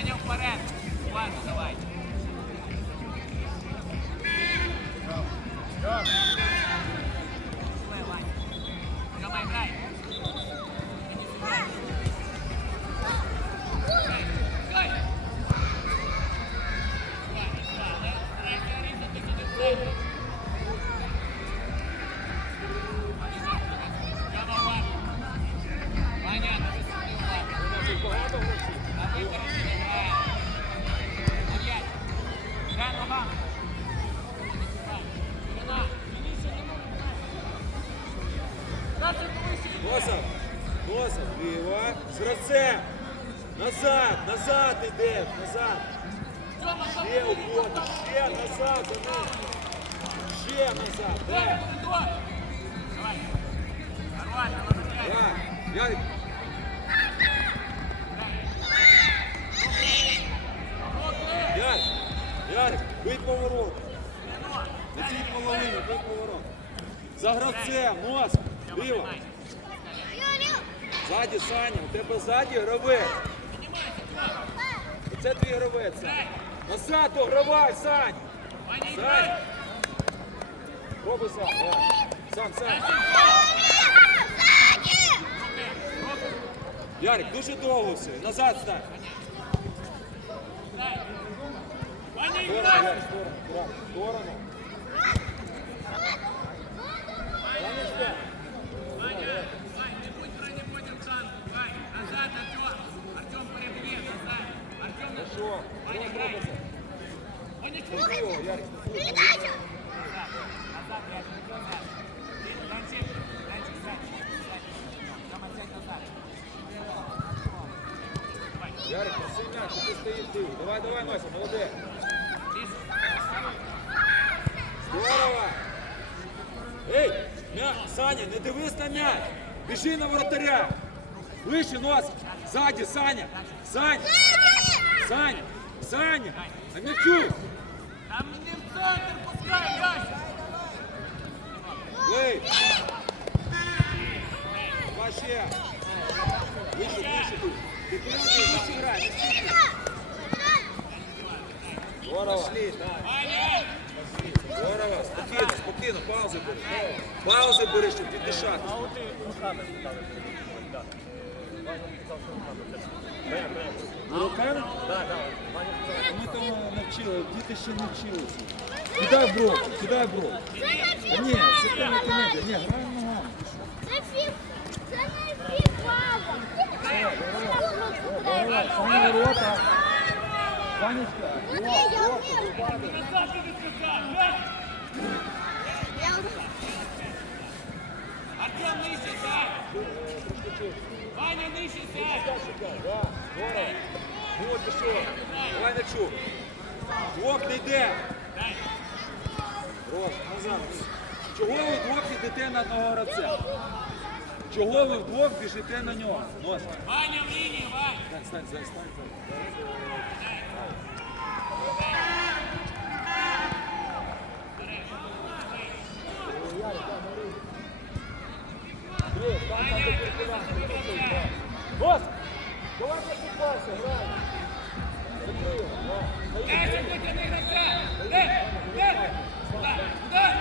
Ваня вперед. Ваня, давай. Давай, Ваня. Давай, грай. Назад. Ще назад. Давай. Давай. Ярик. Ярик, бить поворот. На цій половині, бить поворот. За гравцем, нос, ліво. Ззаді, Саня, у тебе ззаді гравець. Оце твій гравець, Саня. Назад догравай, Сань. Пробуй сам. Сам, сам. Ярик, дуже довго все. Назад стань. Сторону. Ярик, сторону, сторону, сторону. Ти стоїш, ти. Давай, давай, Нося, молодець. Тише. Здорово! Ей, м'я... Саня, не дивись на м'яч. Біжи на воротаря. Вище нос. Ззаді, Саня. Саня. Саня. Саня. А м'ячу. Там не в центр пускай, Яся. Ей. Давай ще. Вище, вище тут. Ти прямо вище грай. не стій. Здорово. Ваня! Здорово. Спокійно, спокійно. Паузи бери. Паузи бери, щоб піддишати. Руками? Ми там навчили, діти ще не вчилися. Кидай в бровку, кидай. Та ні, це там не комедія, ні, грай ногами. Давай, Саня ворота. Санечка, Назад иди сказал, Яся! Артем, нижче сядь! Ваня, нижче сядь! да, здорово. Ну от пішов. Давай на чу. Двох не йде. Дай! Назад. Чого ви вдвох йдете на одного гравця? Чого ви вдвох біжите на нього? Ваня в линии, Вань! Стань, стань, стань. Нос! Давай посипайся, грай. Закрив, да. Дальше вытяни игрока! Дай! Дай! Сюда! Сюда!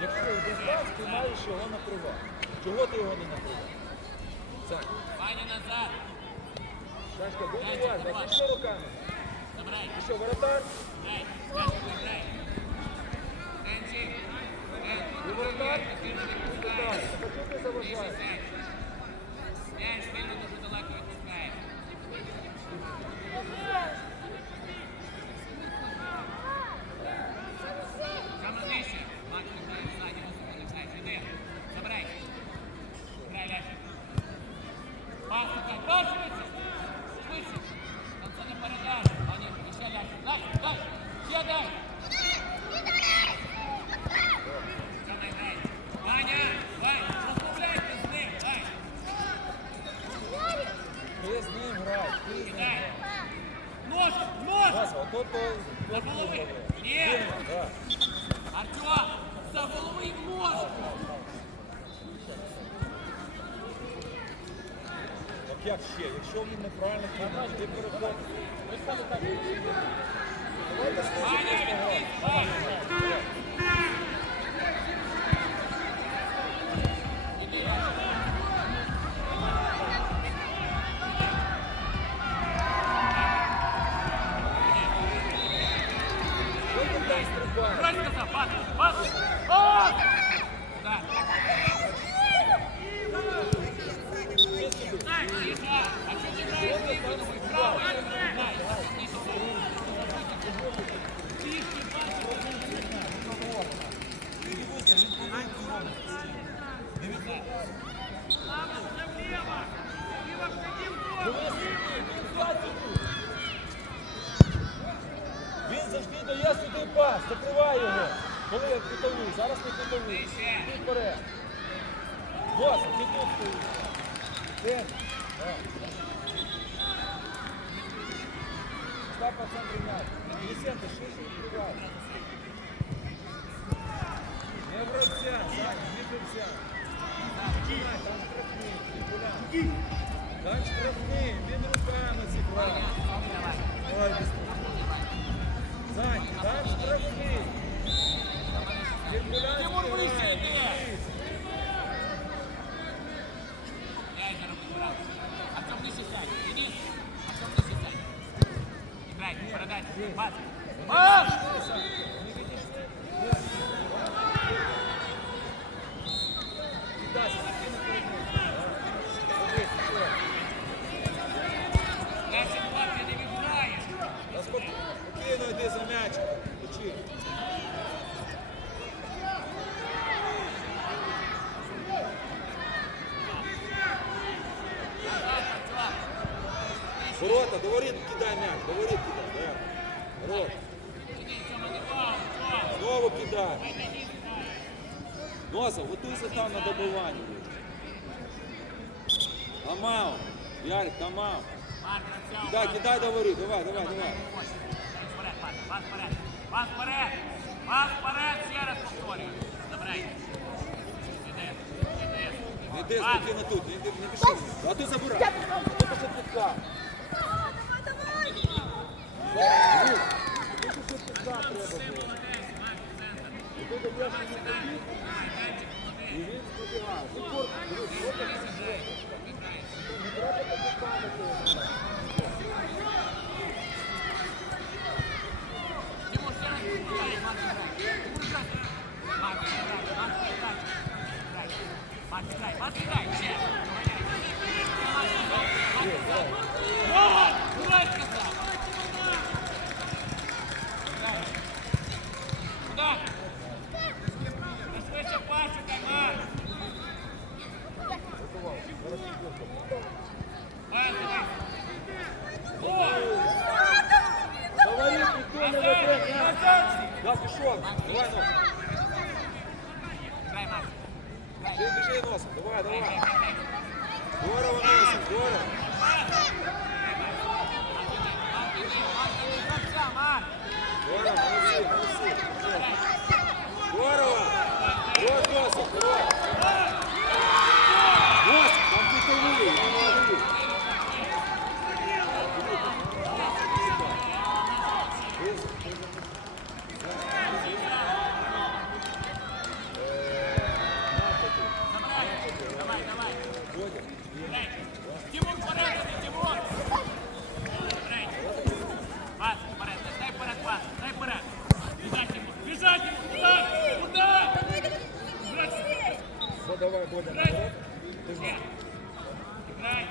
Якщо йде пас, ти маєш його накривати. Чого ти його не накриваєш? Сань, Ваня, назад! Сашка, будь уважна, ти що руками? Забирай! Ти що, воротар? Дай! Играй! Дэнси! Ти воротар? Якщо він неправильно кинув, ти переходиш. Давайте слухати. кутовий, зараз не кутовий. Ти вперед. Бос, ти тут стоїш. Ти. Став по центру м'яч. Лісенко, ширше відкривай. Не вродця, Саня, не вродця. Там штрафний, Нікуля. Там штрафний, він руками зібрав. Ой, Сань, там штрафний. Передайте. Бас! Бас! Ще! Бежи носом, давай, давай. Здорово носом, здорово. Здорово, молодцы, молодцы. Здорово. Вот носом, вот. давай будемо. Играй! Играй! Играй!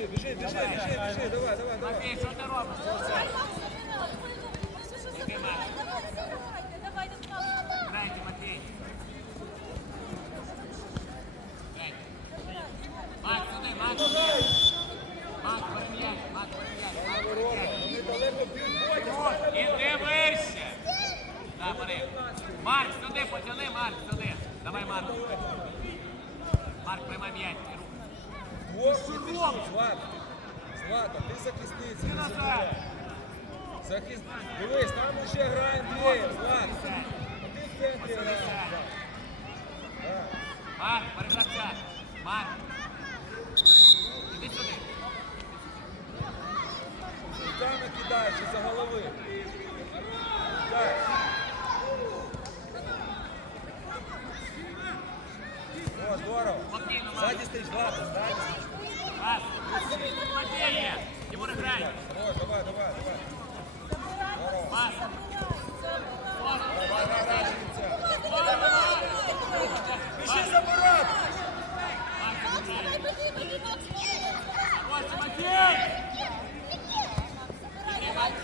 Біжи, біжи, біжи, біжи, біжи, давай, давай, давай. Тимофій, що ти робиш? Грай, Тимофій! Грай! Макс, сюди, Макс, сюди! Макс, перем'яй, Макс, перем'яй, Макс, перем'яй! Вони далеко б'ють, Бодя, Іди вище! Да, бери. Марк, сюди, потяни, Марк, сюди. Давай, Марк. Марк, приймай м'яч. Злата. Злата, ти захисниця. Не забувай. Захист... Дивись, там уже грає Андрій, Злата. А ти в центрі граєш. Марк, перезапчат. Марк. Іди сюди. Руками кидаєш за голови. Так. О, здорово. Спокійно, Марк. Ззаді стоїть, Злата. Пас. Матвея. Тимур, грай. О, давай, давай, давай. Пас. Давай, давай, давай, до кінця. Біжи за ворот! Ось, Тимофій.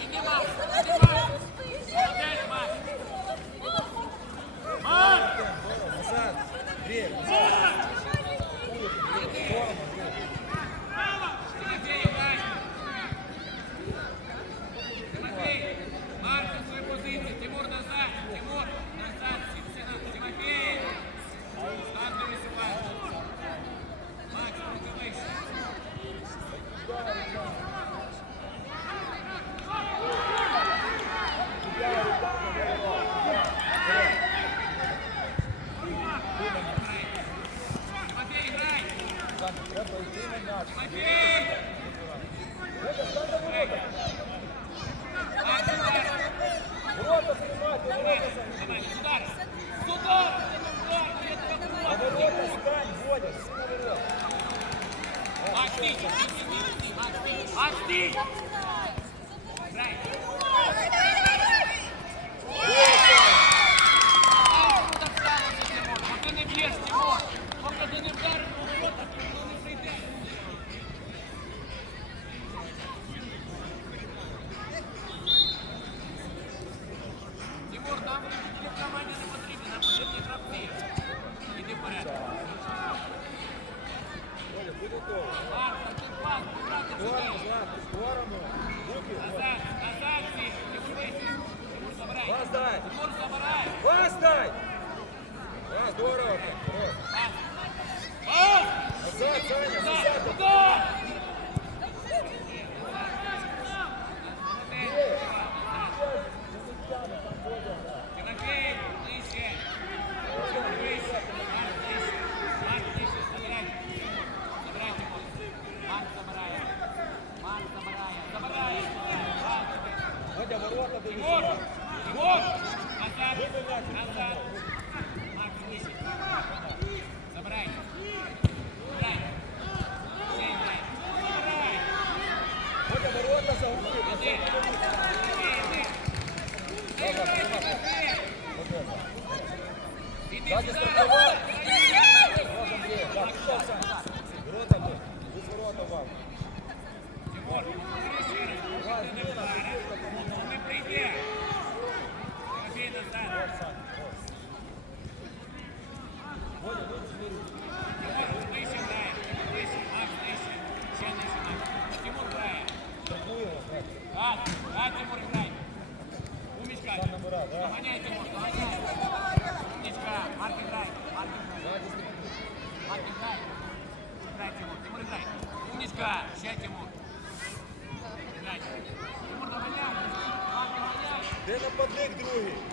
Іди, Марк, Патлик другий.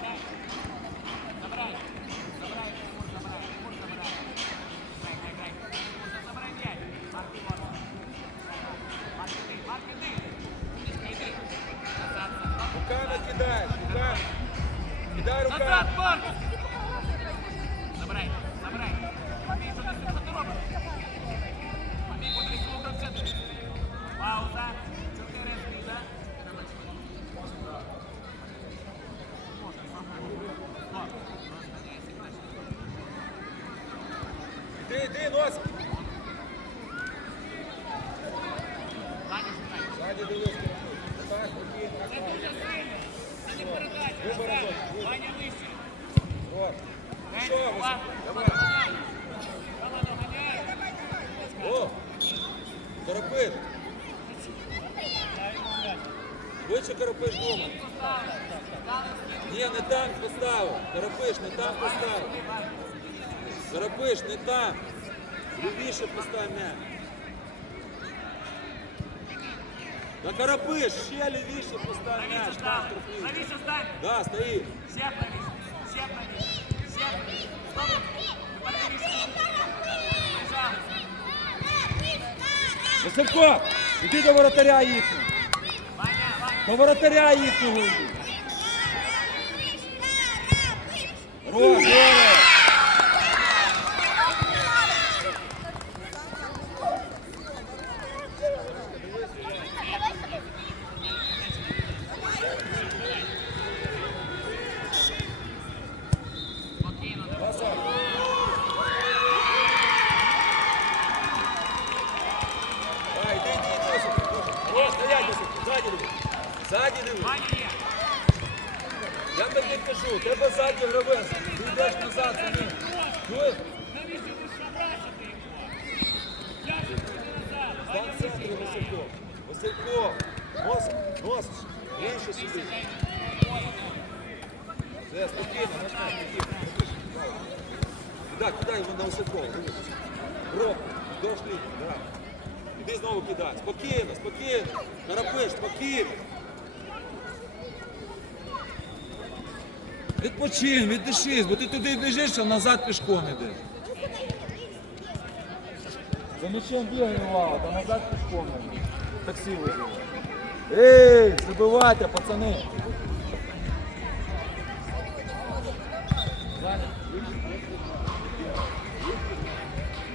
О! Коропит! Виче коропиш думав. Ні, не там поставив. Коропиш, не там поставив. Коропиш, не там. Лівіше поставив м'яч. Да Карапыш, ще левище поставь мяч. Ловиша, стань. Да, стої. Все ловишь, все ловишь, все ловишь. Василько, іди до воротаря їхнього. До воротаря їхнього. Рожа. Спокійно. Відпочинь, віддишись, бо ти туди біжиш, а назад пішком йдеш. За мечем бігає увага, та назад пішком йдеш. Таксі вибігає. Ей, забивайте, пацани.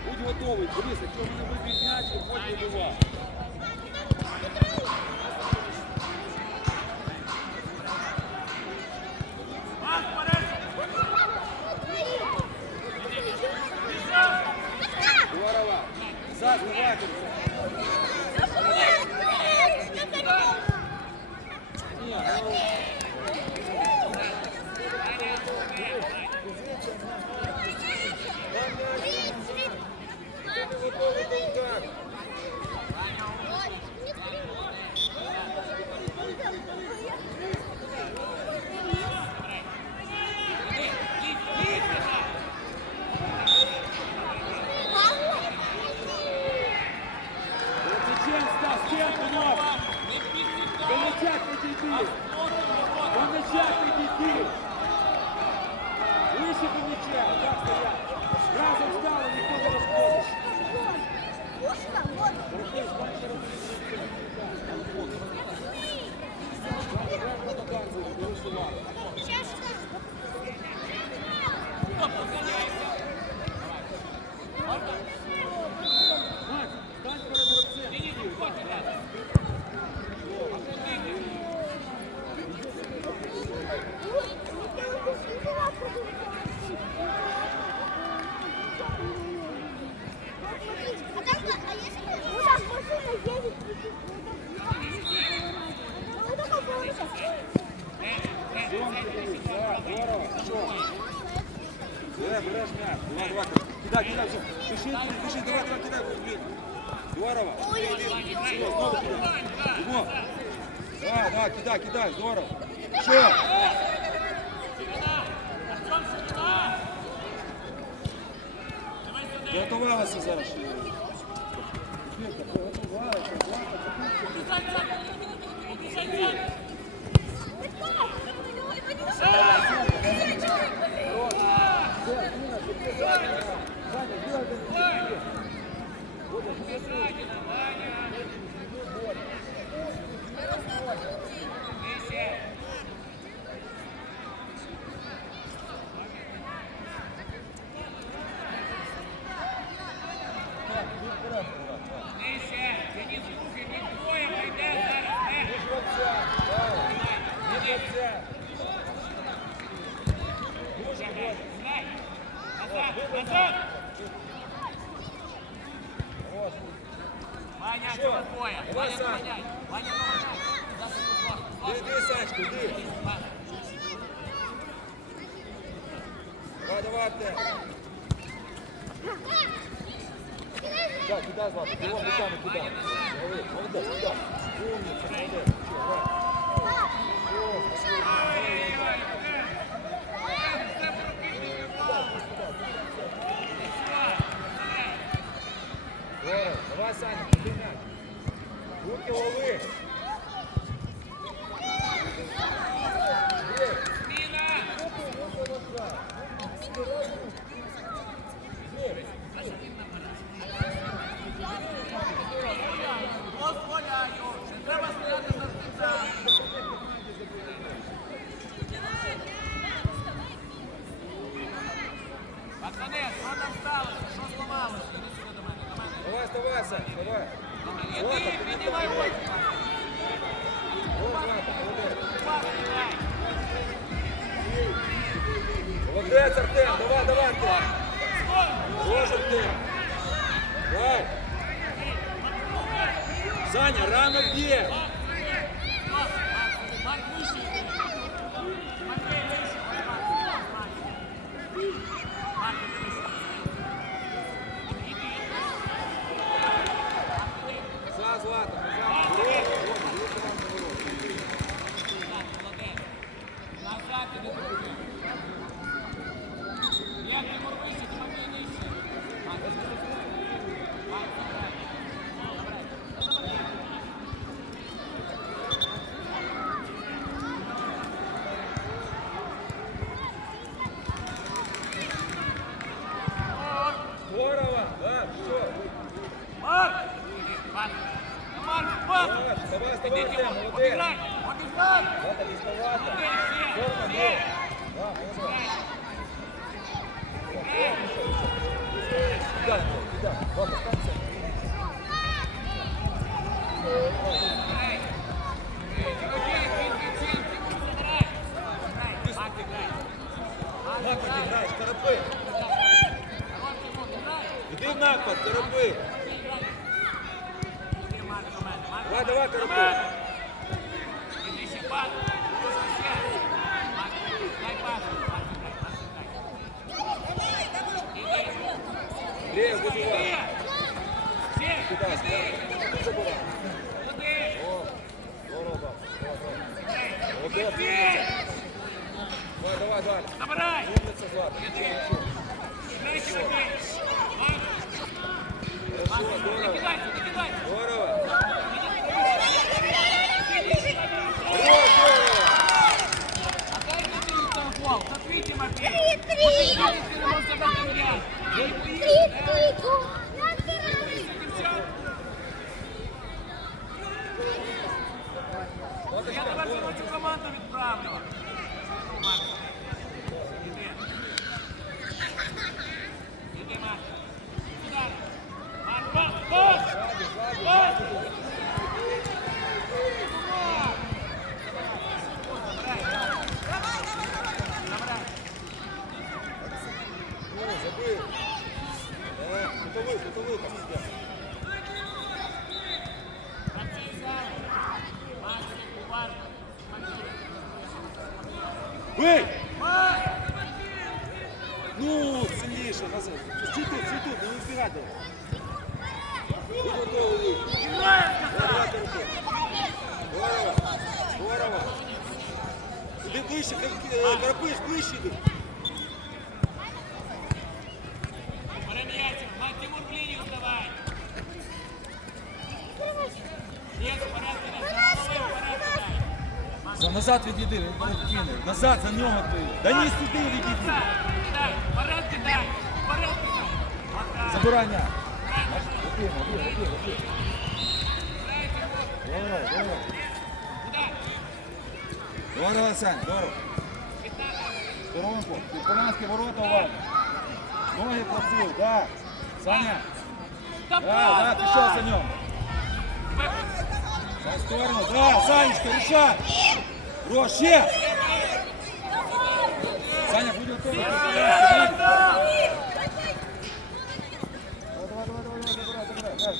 Будь готовий, Борис, якщо вони виб'ють м'яч, виходь вибивати. Да, кидай, Злата, ты его руками кидай. Молодец, молодец, кидай. Умница, молодец. Давай, Саня, поднимай. Руки ловы. давай, Сань, давай. Вот, поднимай, вот. Молодец, Артем, давай, давай, Артем. Боже ты. Давай. Саня, рано где? Іди в напад, торопи! Давай, давай, Карапуз. Андрей, вызывай. Сюда, не забывай. О, здорово. Давай, давай, давай. Умница, Злата. Вий! Назад відійди, кине. Назад за нього ти. Да ні, сюди відійди. Забирання. Здорово, здорово. Здорово, Сань, здорово. Сторонку. Полянські ворота увага. Ноги працюють, да. Саня. Да, да, пішов за нього. За сторону, да, Санечка, рішай. Гроші! Саня, будь готовий. Давай, давай, давай, давай, давай, давай.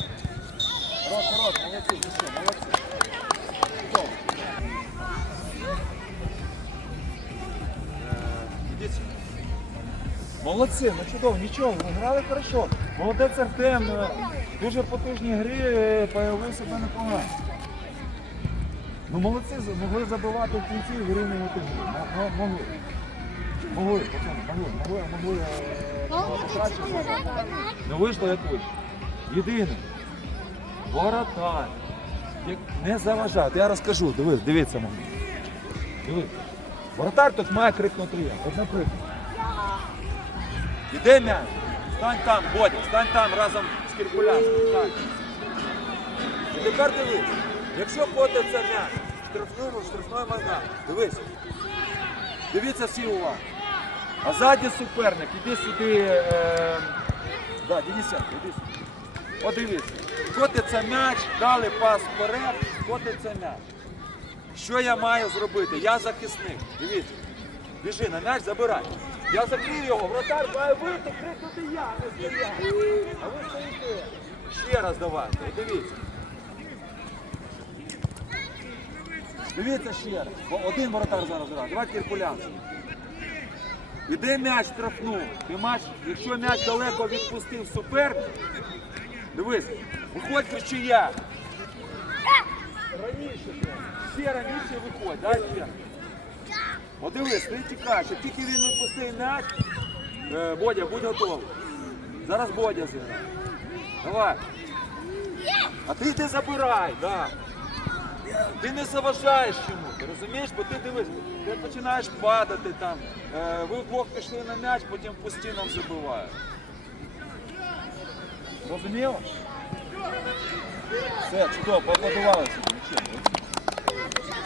Хорош, хорош, молодці, молодці, молодці. Готов. Ідіть. Молодці, ну чудово, нічого, ви грали хорошо. Молодець Артем, е, дуже потужні гри, е, появився себе непогано. Ну молодці, могли забивати в кінці. М- м- Могли. Могли, могли, могли, могли. е, покращити. Не вийшло як вийшло. Єдине. Воротар. Не заважає. Я розкажу, дивись, дивіться мені. Дивись. Воротар тут має крикнути я. От наприклад. Іде м'яч. Стань там, Бодя, стань там разом з Кіркулянським. І тепер дивись. Якщо котиться м'яч, штрафному, штрафної майдан. Дивись. Дивіться всі увагу. А ззаді суперник, іди сюди. Е... Да, Денисенко, іди сюди. От дивіться. Котиться м'яч, дали пас вперед, котиться м'яч. Що я маю зробити? Я захисник. Дивіться. Біжи на м'яч, забирай. Я закрив його, вратар має вийти, крикнути я, не стояти. А ви стоїте. Ще раз давайте, дивіться. Дивіться ще раз. Один воротар зараз грає. Давайте Кіркулянцев. Іде м'яч штрафну. Ти матч, якщо м'яч далеко відпустив суперник, дивись, виходь кричи я. Раніше, ще раніше виходь, дай ще. От дивись, ти тікаєш, як тільки він відпустив м'яч, е, Бодя, будь готовий. Зараз Бодя зіграє. Давай. А ти йди забирай, да. Ти не заважаєш йому, ти розумієш? Бо ти дивись, ти починаєш падати там. Е, ви вдвох пішли на м'яч, потім по стінам забиває. Розуміло? Все, чудово, поаплодували собі.